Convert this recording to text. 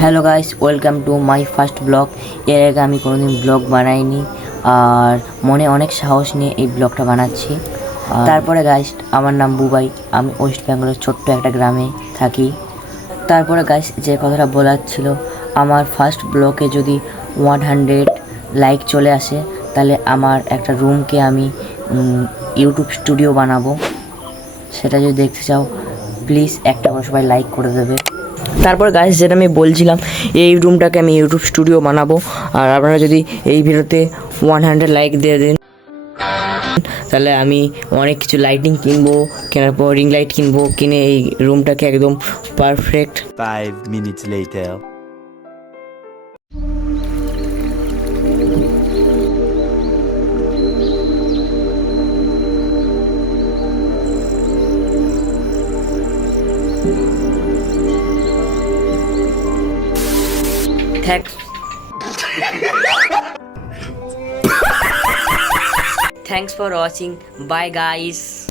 Hello guys, welcome to my first blog. এর আগে আমি কোনোদিন ব্লগ বানাইনি, আর মনে অনেক সাহস নিয়ে এই ব্লগটা বানাচ্ছি। তারপরে গাইস, আমার নাম বুবাই, আমি ওয়েস্ট বেঙ্গলের ছোট্ট একটা গ্রামে থাকি। তারপরে গাইস, যে কথাটা বলার ছিল, আমার ফার্স্ট ব্লগে যদি 100 লাইক চলে আসে, তাহলে আমার একটা রুমকে আমি ইউটিউব স্টুডিও বানাবো। সেটা যদি দেখতে চাও, প্লিজ একটা করে সবাই লাইক করে দেবে। তারপর গাইস, যেটা আমি বলছিলাম, এই রুমটাকে আমি ইউটিউব স্টুডিও বানাবো। আর আপনারা যদি এই ভিডিওতে 100 লাইক দিয়ে দিন, তাহলে আমি অনেক কিছু লাইটিং কিনবো, কেনার পর রিং লাইট কিনবো, কিনে এই রুমটাকে একদম perfect 5 minutes later. Thanks for watching. Bye guys.